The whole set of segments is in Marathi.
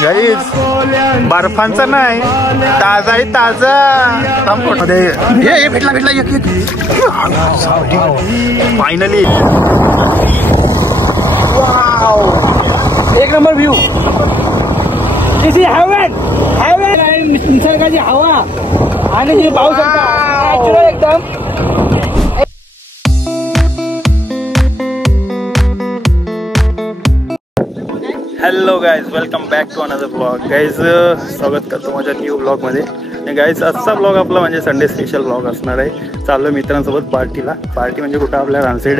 गाईज बर्फांचा नाही, ताजा आहे ताजा. हे भेटला फायनली. एक नंबर व्ह्यू. निसर्गाची हवा आणि जे पाहू शकता एकदम. Hello guys, welcome back to another blog. Guys स्वागत करतो माझ्या न्यू ब्लॉगमध्ये. आणि गाईज आजचा ब्लॉग आपला म्हणजे संडे स्पेशल ब्लॉग असणार आहे. चाललो मित्रांसोबत पार्टीला. पार्टी म्हणजे कुठं आपल्या रानसई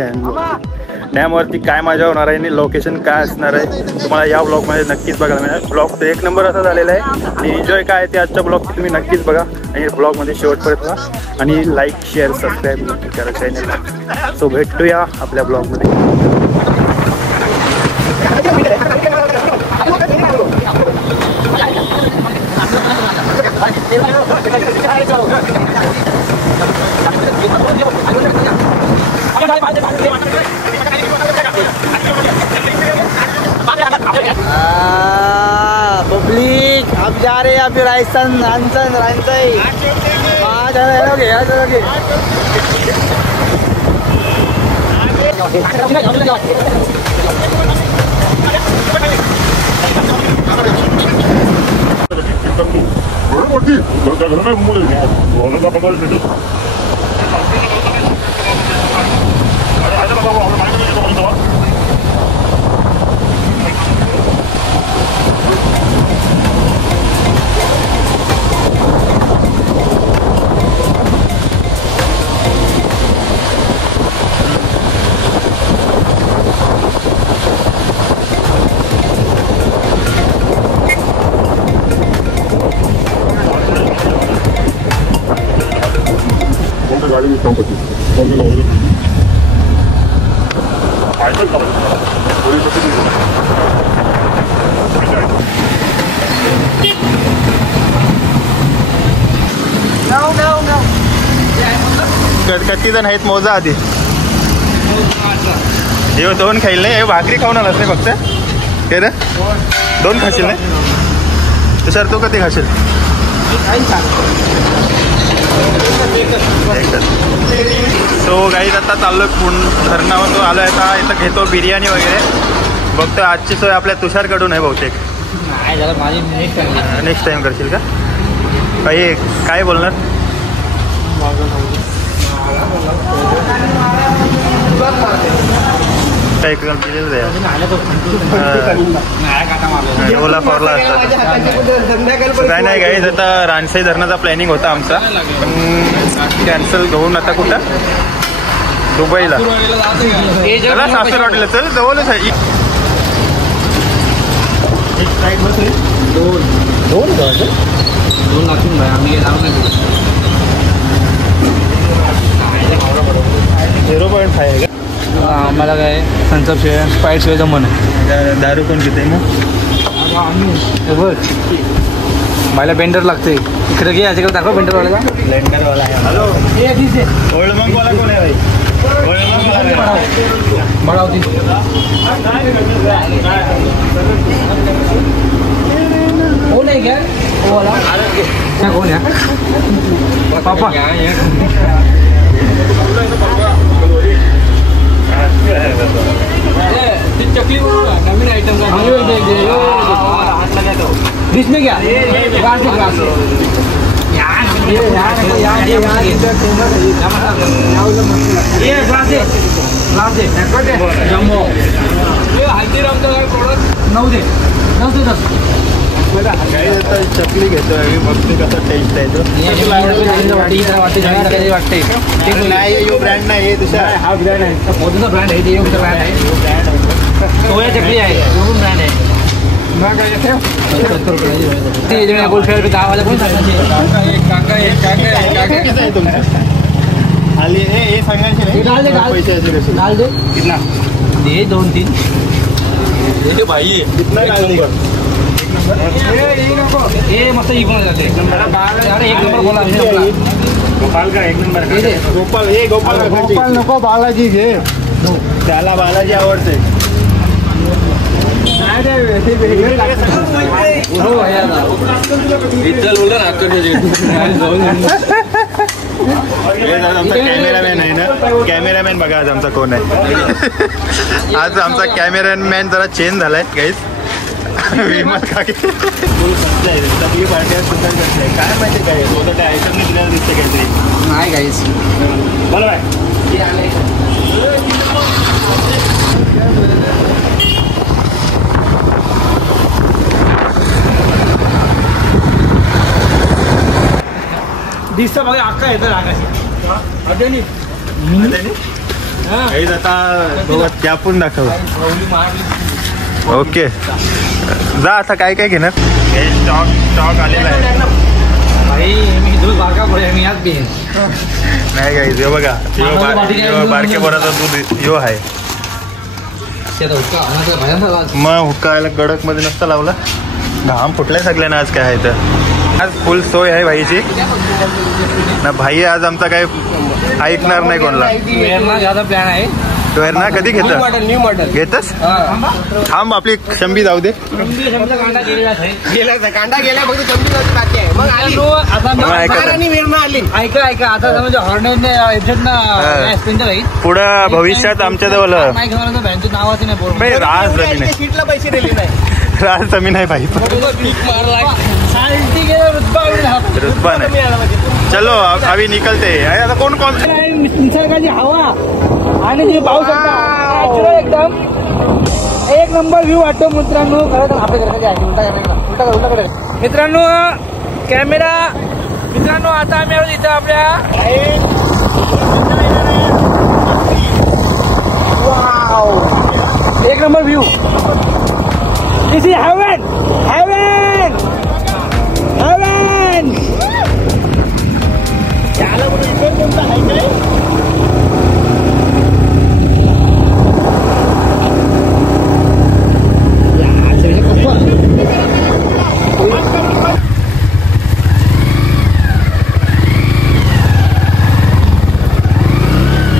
डॅमवरती. काय मजा होणार आहे आणि लोकेशन काय असणार आहे तुम्हाला या ब्लॉगमध्ये नक्कीच बघायला मिळेल. ब्लॉग तर एक नंबर असा झालेला आहे आणि एन्जॉय काय आहे ते आजच्या ब्लॉगची तुम्ही नक्कीच बघा आणि ब्लॉगमध्ये शेवटपर्यंत बघा आणि लाईक शेअर सबस्क्राईब नक्की करा चॅनलला. सो भेटूया आपल्या ब्लॉगमध्ये. पब्लिक अब जा रहे हैं फिर राजस्थान रानसई. गाड़ी में काम करती किती जण आहेत मोजा आधी. हे दोन खाईल नाही, हे भाकरी खाऊन आलास नाही फक्त. हे रे दोन खाशील नाही तर तू कधी खाशील. सो गाईज आता चाललोय धरणावर. तो आलोय आता इथं घेतो बिर्याणी वगैरे. बघतो आजची सोय आपल्या तुषारकडून आहे बहुतेक. नेक्स्ट टाइम करशील का काही काय बोलणार. ओला फॉरला असतात काय नाही गाईज. आता रानसई धरणाचा प्लॅनिंग होता आमचा पण कॅन्सल घेऊन आता कुठं दुबईला. चला सासरवाडीला चल, जवळच आहे. झिरो पॉईंट फाय आहे का. आम्हाला काय संसप शिवाय स्पाईट शिवाय जमन आहे. दारू कोण घेते मग. मला बेंडर लागते. इकडे घे आजकाल दाखव बेंडरवाला. ब्लेंडरवाला आहे. हॅलो ओळमंगवाला कोण आहे भाई. बढावती कोण आहे घ्या कोण आहे पापा. चकली नवीन आइटम बीच में क्या जम्बो हल्दीरामचा प्रोडक्ट 9 दे 10. चकली घेतो आम्ही. बघतो कसा टेस्ट आहे तो. वाटते नाही यो ब्रँड नाही हे दुसरा. हा ब्रँड आहे मोदीचा ब्रँड आहे. ते ब्रँड आहे. सोया चकली आहे. दोन ब्रँड आहे. गोल्ड 10 वाला कोण आहे तुमचं. आली हे सांगायचे नाही पैसे डाल दे. कितना दे 2-3 भाई कितना डाल दे. ये मस्त इकडून जाते. अरे एक नंबर बोला. गोपाल का एक नंबर. गोपाल हे गोपाल नको बालाजी घे. त्याला बालाजी आवडते. आमचा कॅमेरामॅन आहे ना, कॅमेरामॅन बघा आज आमचा कोण आहे. आज आमचा कॅमेरामॅन जरा चेंज झालाय गाईज. विमल काके सगळी पार्टी सुद्धा करते. काय माहिती काय स्वतः काय आयटम नाही दिल्याला दिसते काहीतरी. नाही गाईस बरोबर आहे. दिसतं बघा अक्का येतं आकाशी. आता त्यापून दाखव. ओके जा आता काय काय घेणार. स्टॉक आलेला आहे. भाई मी दूध बारका पडे मी यात बी नाही गाईज हे बघा बारके बोराचा दूध यो आहे. मग हुक्कायला गडक मध्ये नसता लावला. घाम फुटलाय सगळ्यांना. आज काय आहे तर आज फुल सोय आहे भाईची ना. भाई आज आमचा काय ऐकणार नाही कोणाला. प्लॅन आहे ना कधी घेत न्यू मॉडेल घेतस. थांब आपली शंभी जाऊ दे. कांदा गेलेला ऐका ऐका आता म्हणजे हॉर्नेट पुढं भविष्यात आमच्या जवळ बँकेत नावाचं नाही राज जमीन आहे. सीटला पैसे दिले नाही. राज जमीन आहे भाई. रुतबा नाही. चलो अभी निकलते. आता कोण कोण निसर्गाची हवा आणि जे पाऊस एकदम एक नंबर व्ह्यू वाटतो मित्रांनो. खरं तर आपल्या घरामध्ये आहे. उलटा कर मित्रांनो कॅमेरा. मित्रांनो आता आम्ही आहोत इथं आपल्या एक number view. This is heaven heaven heaven.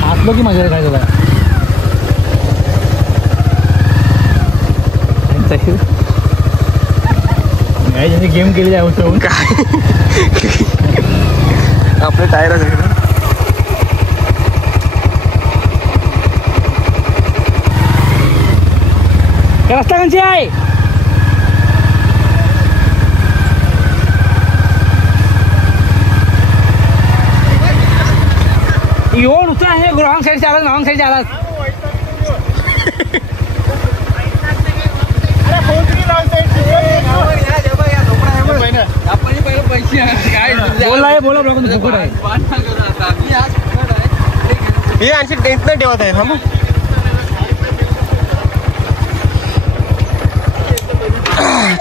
आतलो की मजा काय झाला. गेम केली आहे काय आपले टायर रस्ता कशी आहे. यो नुसतं आहे रॉंग साईडच्या आलास रॉंग साईडच्या आलास. बोला हे आणखी टेंट नाही ठेवत आहे. हा मग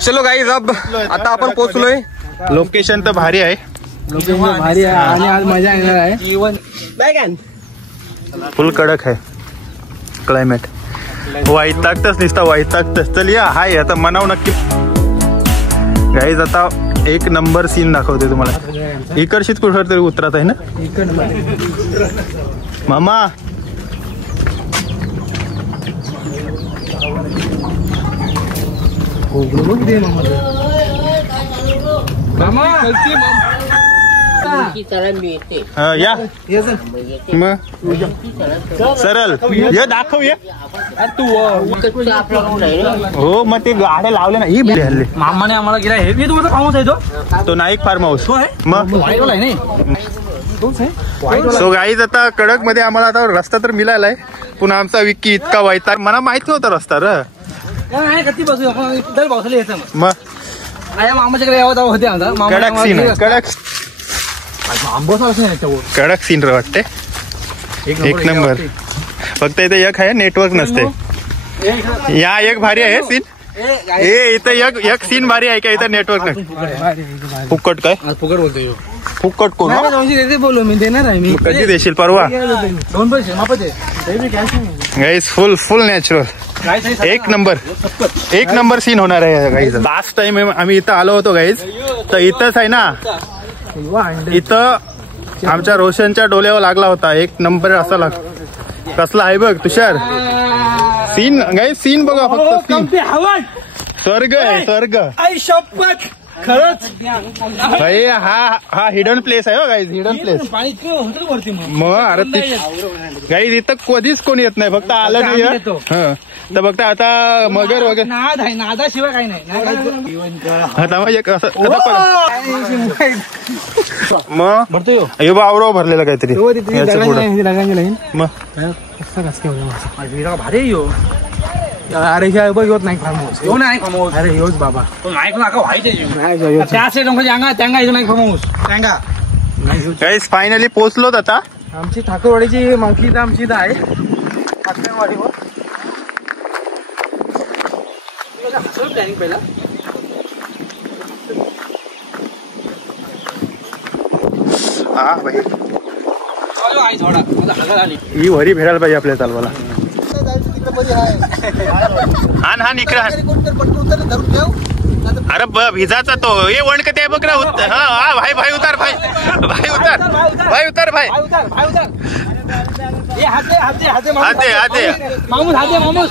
चलो गाईज अब आता आपण पोहोचलोय. लोकेशन तर भारी आहे. भारी आहे आणि आज मजा येणार आहे. फुल कडक आहे क्लायमेट. वैतागतच नुसता वैतागतच. चल या हाय आता मनाव नक्की गाईज. आता एक नंबर सीन दाखवते तुम्हाला. इकडशीच कुठं तरी उतरत आहे ना मामा. या मग सरळ ये दाखव ये. हो मग ते गाड्या लावल्या ना. ही हल्ली मामाने आम्हाला गेला हे मी तुम्हाला फार्म हाऊस आहे तो नाईक फार्म हाऊस. मग नाही सो गाईज आता कडक मध्ये आम्हाला आता रस्ता तर मिळालाय. पुन्हा आमचा विक्की इतका वैताग. मला माहित नव्हता रस्ता र. कधी बसू आपण दर पावसाला येतं. मग मामाच्याकडे यावं होते कडक सीन कडक नाही कडक सीन र वाटते. एक नंबर. फक्त इथे एक आहे नेटवर्क नसते. या एक भारी आहे सीन. इथं एक सीन भारी आहे का. इथं नेटवर्क नाही. फुकट काय फुकट बोलतोय. फुकट कोण बोलू मी देणार आहे. मी कधी देशील परवा. 2 पैसे गाईज फुल नॅचरल. एक नंबर सीन होणार आहे गाईज. लास्ट टाइम आम्ही इथं आलो होतो गाईज तर इथंच आहे ना. इथं आमच्या रोशनच्या डोल्यावर लागला होता. एक नंबर असा कसला आहे बघ तुषार. सीन गाईज सीन बघा फक्त. सीन स्वर्ग आहे स्वर्ग. आई शपथ खरंच भाई हा हिडन प्लेस आहे हो गाईज, हिडन प्लेस. पाणी इतकं होतं वरती मग अरे ते गाईज इथं कधीच कोणी येत नाही, फक्त आलं नाही आम्ही येतो. हं. तर फक्त आता मगर वगैरे नाद आहे, नादाशिवाय काही नाही. आता मग एक असं मग भरतो यो. अयो आवरो भरलेलं काहीतरी याच्या पुढं. लाईन मग भारी यो. अरे हे बघ होत नाही फार्म हाऊस. येऊ नाही फार्म हाऊस. अरे योच बाबा नाही पण व्हायचे त्या साईड त्यांगा नाही फार्म हाऊस त्यांगा. गाईज फायनली पोहोचलोत आता. आमची ठाकरवाडीची मावकी इथं आमची इथं आहे ठाकरवाडीवर. प्लॅनिंग पहिला हा भाई ही वरी भेटायला पाहिजे आपल्या चालवाला. हा इकडे अरे भिजाचा तो हे वण कधी आहे बघ ना. हा भाई भाई उतार भाई भाई उतार भाई उतार भाई हाते मामूस हाते मामूस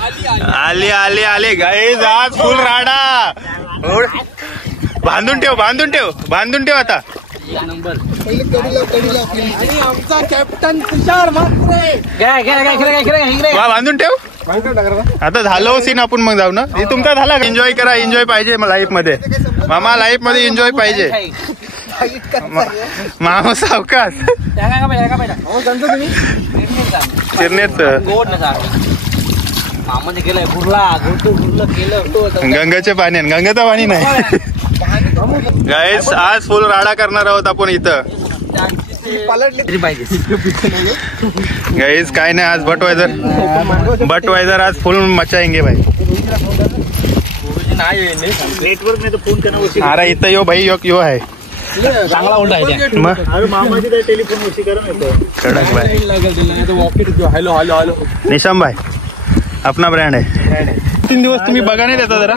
आले आले आले गाईज आज फुल राडा. बांधून ठेव बांधून ठेव बांधून ठेव आता. नंबर आणि आमचा कॅप्टन तुषार म्हात्रे बांधून ठेव. आता झालं सीन आपण मग जाऊ ना. हे तुमचा झाला. एन्जॉय करा. एन्जॉय पाहिजे लाईफ मध्ये मामा. लाईफ मध्ये एन्जॉय पाहिजे. मामा सावकाश गंगाचे पाणी गंगाचं पाणी नाही. गाईस आज फुल राडा करणार आहोत आपण इथं. गाईस काय नाही आज बटवायझर आज फुल मचाएंगे भाई. नेटवर्क नाही तर फोन करा. अरे इथं यो भाई यो आहे चांगला उलटा आहे. मग टेलिफोन उशी करा कडक भाई. हॅलो हॅलो हॅलो निशाम भाई अपना ब्रँड आहे. 3 दिवस तुम्ही बघा नाही देता जरा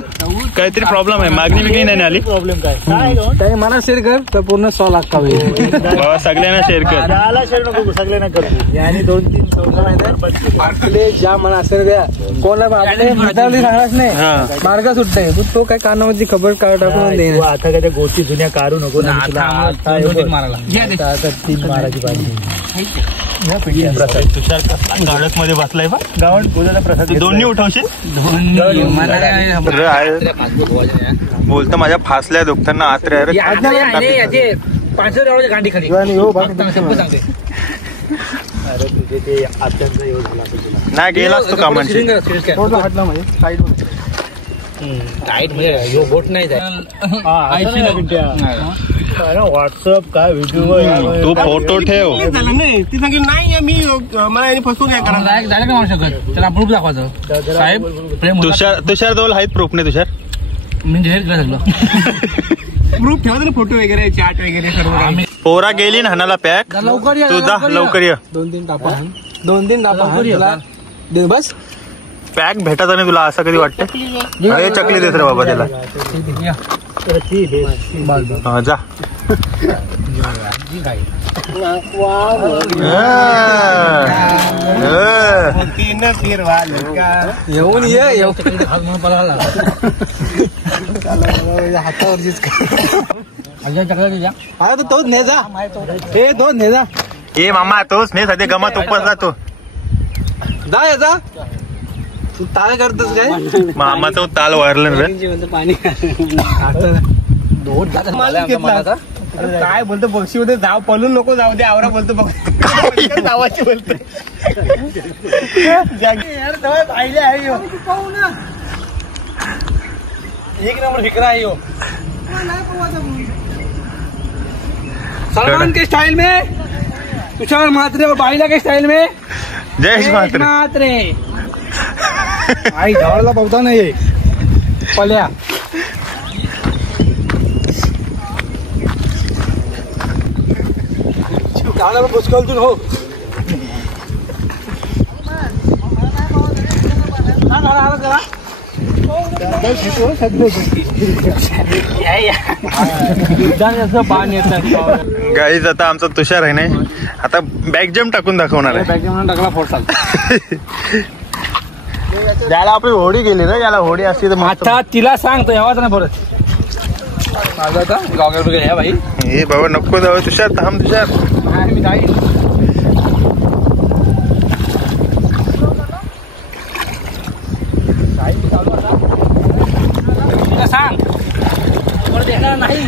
काहीतरी प्रॉब्लेम आहे. मागणी बिगणी नाही आली. प्रॉब्लेम काय मला शेअर कर तर पूर्ण 100 लाख का होईल. सगळ्यांना शेअर कर. शेअर नको सगळ्यांना करतो. आणि 2-3 आपले ज्या मना असेल द्या कोणाला आपले सांगणारच नाही. मार्ग सुटतंय तो काय कानामध्ये खबर टाकून दे. आता काय त्या गोष्टी जुन्या काढू नको ना. मारायची तुषार गाडक मध्ये बसलाय बा. गावात पूजाचा प्रसाद दोन्ही उठवशील. बोलतो माझ्या फासल्या दुखताना आत्रे गांडी खाली नाही गेलास तू कामांची. बोट नाही व्हॉट्सअप काय व्हिडिओ तू फोटो ठेव. ती सांगेल नाही मी मला फसवून काय करा झालं का म्हणू शकत. त्याला प्रूफ दाखवायचं साहेब. तुषार जवळ आहेत प्रूफ नाही. तुषार म्हणजे हेच सगळं प्रूफ ठेवतो ना फोटो वगैरे चाट वगैरे सर्व. पोरा गेली ना हाणाला पॅक. लवकर तू जा लवकर ये. 2-3 टापा 2-3 टापा बस. पॅक भेटत नाही तुला असं कधी वाटतं. अरे चकली देत रे बाबा त्याला. जा येऊन ये हातावर तोच ने जा. हे तोच ने जा. ए मामा तोच नाही सध्या गमत उपस जातो. जा याचा तू ताळ करतोस काय. मामाचं ताल वारलं रे. पाणी काय बोलतो बक्षी होते. जाव पळून नको जाऊ दे. आवरा बोलतो बघ जावाची बोलतो. पाहिले आहे एक नंबर फिकरा आहे. सलमान के स्टाइल में तुषार म्हात्रे और बाईला के स्टाइल में जयेश म्हात्रे. आई झाडाला बघता नाही पल्या. झाडाला पुष्कळतून हो. पाणी येत. गाईज आता आमचा तुषार आहे नाही. आता बॅक जम्प टाकून दाखवणार आहे. बॅक जम्प टाकला फोडसाल. ज्याला आपली होडी गेली ना. याला होडी असती तर आता तिला सांगतो यावाच नाही परत. माझं आता गावगाव घ्या भाई. हे बाबा नको जाऊ तुषार, थांब तुषार. मी जाईल. सांग मला देणार नाही.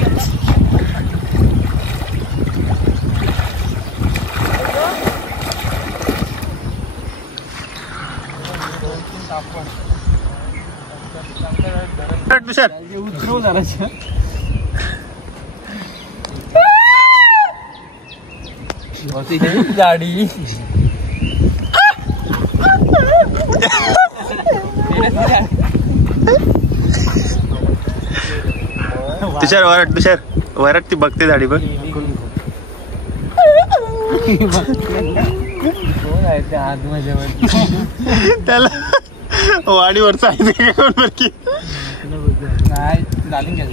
तुषार उतरव जराशा. गाडी तुषार वरट, तुषार वरट, ती बघते झाडी बघ. त्याला वाडीवरचा आहे की नाही चालीन घ्या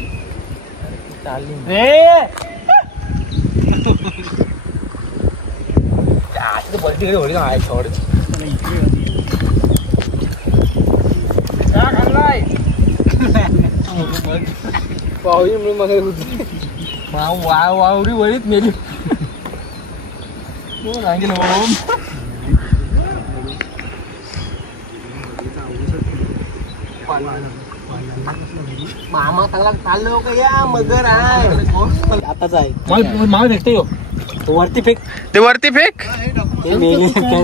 चालीन बल्टी होडी आहे सोड. पाहुली म्हणून मग वावरी वळीत मेली. सांगितलं मामा चांगला चाललो का या मगर आहे आताच आहे. मामा भेटते वरती फेक, ते वरती फेक.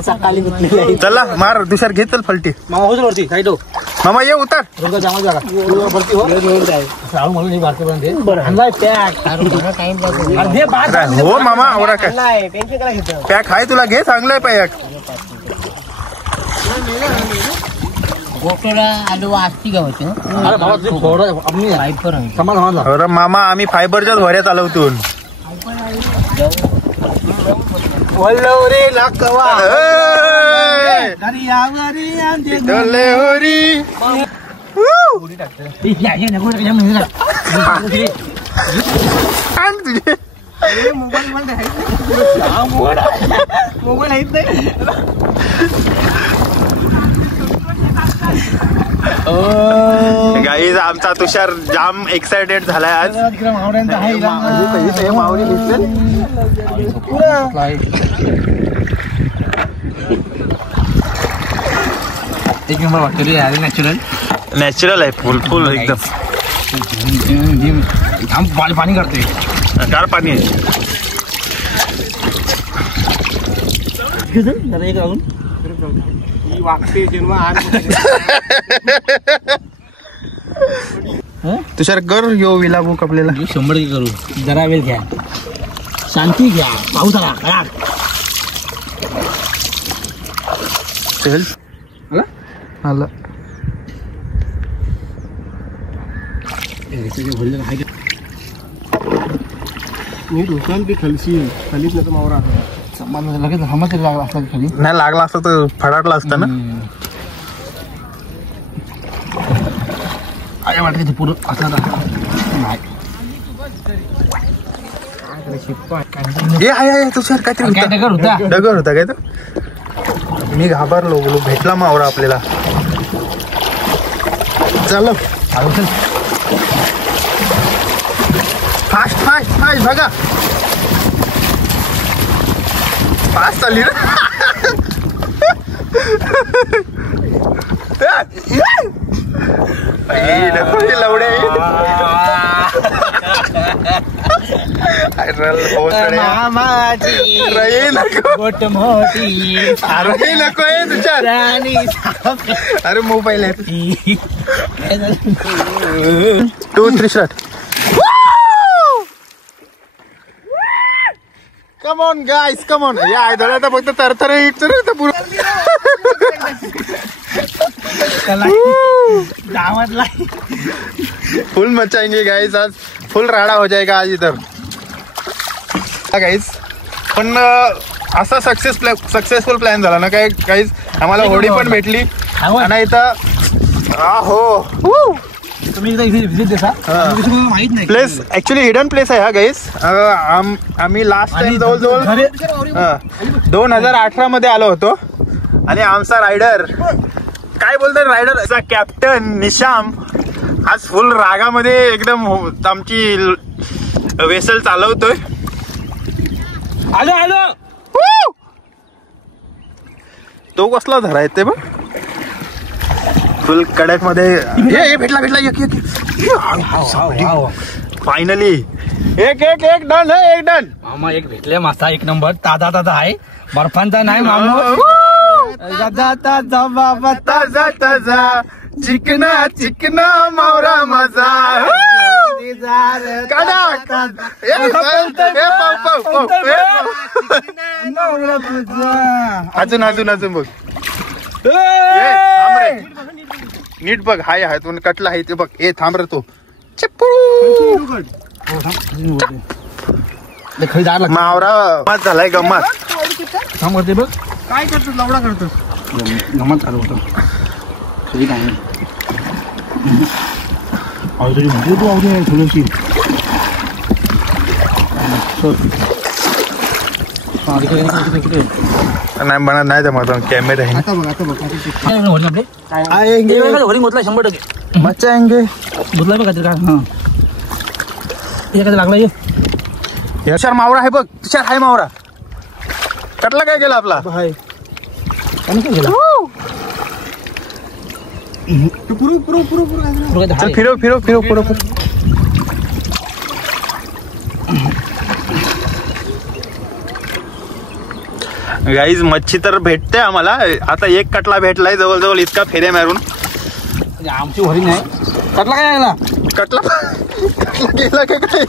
सकाळी चला मार तुषार, घे चल फलटी. मामा होतो वरती साईड. मामा ये उतर. जामा जागा वरती हो म्हणून नाही हो मामा आवरा काय पॅक आहे तुला, घे चांगलंय पॅक. अरे मामा आम्ही फायबरच्याच भऱ्या चालवतून. मोबाईल आहेत नाही. गाईज आमचा तुषार जाम एक्सायटेड झालाय आज. एक नंबर वाटतं नॅचरल नॅचरल आहे, फुल फुल एकदम. पाणी करते, गार पाणी आहे. तुषार कर यो विला बुक आपल्याला 100 करू. जरा वेळ घ्या, शांती घ्या, पाऊस आला. चल आला. लगेच हमत लागला असला खाली नाही लागला असता तर फडाटला असता ना. काय वाटत पुरं असला आहे तुषार काहीतरी डगर होता. डगर होता काय तो. मी घाबरलो, बोलो भेटला मावरा आपल्याला. चल फास्ट फास्ट फास्ट बघा, फास्ट चालली रे. लवडे गोट मोठी अरे नको आहे तुझ्या. अरे मोबाईल आहे 2 3 start. Come on guys, come on. या आयदळा तर फक्त तरतर इथं पुरं गावातला फुल मचाएंगे गाइस. आज फुल राडा हो जाएगा आज इधर गाइस. पण असा सक्सेसफुल प्लॅन झाला ना काय गाइस. आम्हाला होडी पण भेटली आणि इथं हो तुम्ही एकदा इथे विजिट देता. माहित नाही प्लेस ऍक्च्युली हिडन प्लेस आहे हा गाइस. आम्ही लास्ट टाइम जवळजवळ 2018 मध्ये आलो होतो आणि आमचा रायडर काय बोलतात, रायडरचा कॅप्टन निशाम आज फुल रागामध्ये एकदम आमची वेसल चालवतोय. आलो आलो. तो कसला धरा येते बघ फुल कडक मध्ये. भेटला फायनली. एक डन है, एक डन. मामा एक भेटले मासा एक नंबर. ताजा आहे, बर्फांचा नाही मामा. ताजा बाबा ताजा चिकना मावरा माझा. अजून बघ. नीट बघ. हाय तू कटला आहे ते बघ. थांब रे तो मावरा मत झालाय. गमत थांबते बघ. काय करतो लवडा करतो. गमत चालू होतं. सगळी काय नाही आवडी म्हणजे तू आवडी आहे थोडीशी. नाही म्हणत नाही जमत. कॅमेरा आहे. होरिंग होतला 100%. मच्छा आएंगे. बुजला बघ का. हा एखादा लागला. तुषार मावरा आहे बघ. तुषार हाय मावरा. कटला काय गेला आपला. हाय आणि काय गेला. चल फिरव पुरो. गाईज मच्छी तर भेटते आम्हाला. आता एक कटला भेटलाय जवळजवळ इतका फेऱ्या मारून. आमची होरी नाही. कटला काय लागला. कटला गेला काय.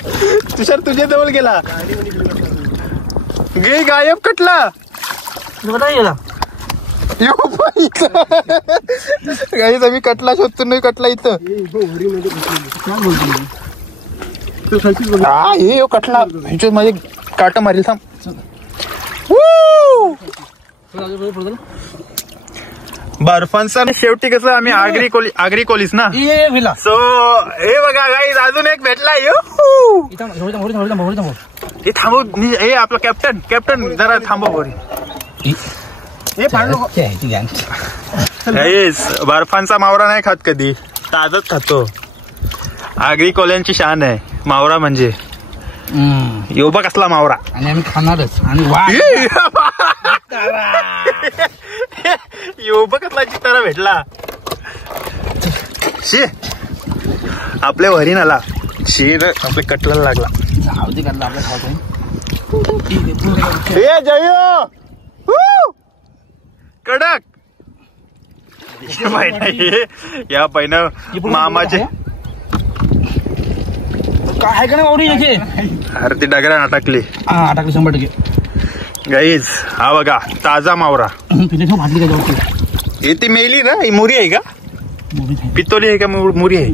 तुषार तुझ्या जवळ गेला. गे गायब कटला. गेला. गाईज आम्ही कटला शोधतो. नाही कटला इथं. हे कटला ह्याच्यात काट मारील. थांब. बर्फांचा शेवटी कसं आम्ही आगरी कोलीस ना. सो हे बघा गाईज अजून एक भेटला. हे थांबव. हे आपला कॅप्टन जरा थांबव बोरी. बर्फांचा मावरा नाही खात कधी. ताजच खातो. आगरी कोल्यांची शान आहे मावरा म्हणजे. योबा कसला मावरा. आणि आम्ही खाणारच. आणि योबा कसला चित्तारा भेटला. शे आपल्या वरीन आला. शेर आपल्या कटला लागला. जयो कडक. या पहिनं मामाचे काय आहे का ना आवडी याचे. अरे ती डगरा अटकली. अटकली 100%. गाईज हा बघा ताजा मावरा. भाजली का हे ती मेली ना. ही मुरी आहे का. पितोली आहे का मुरी आहे.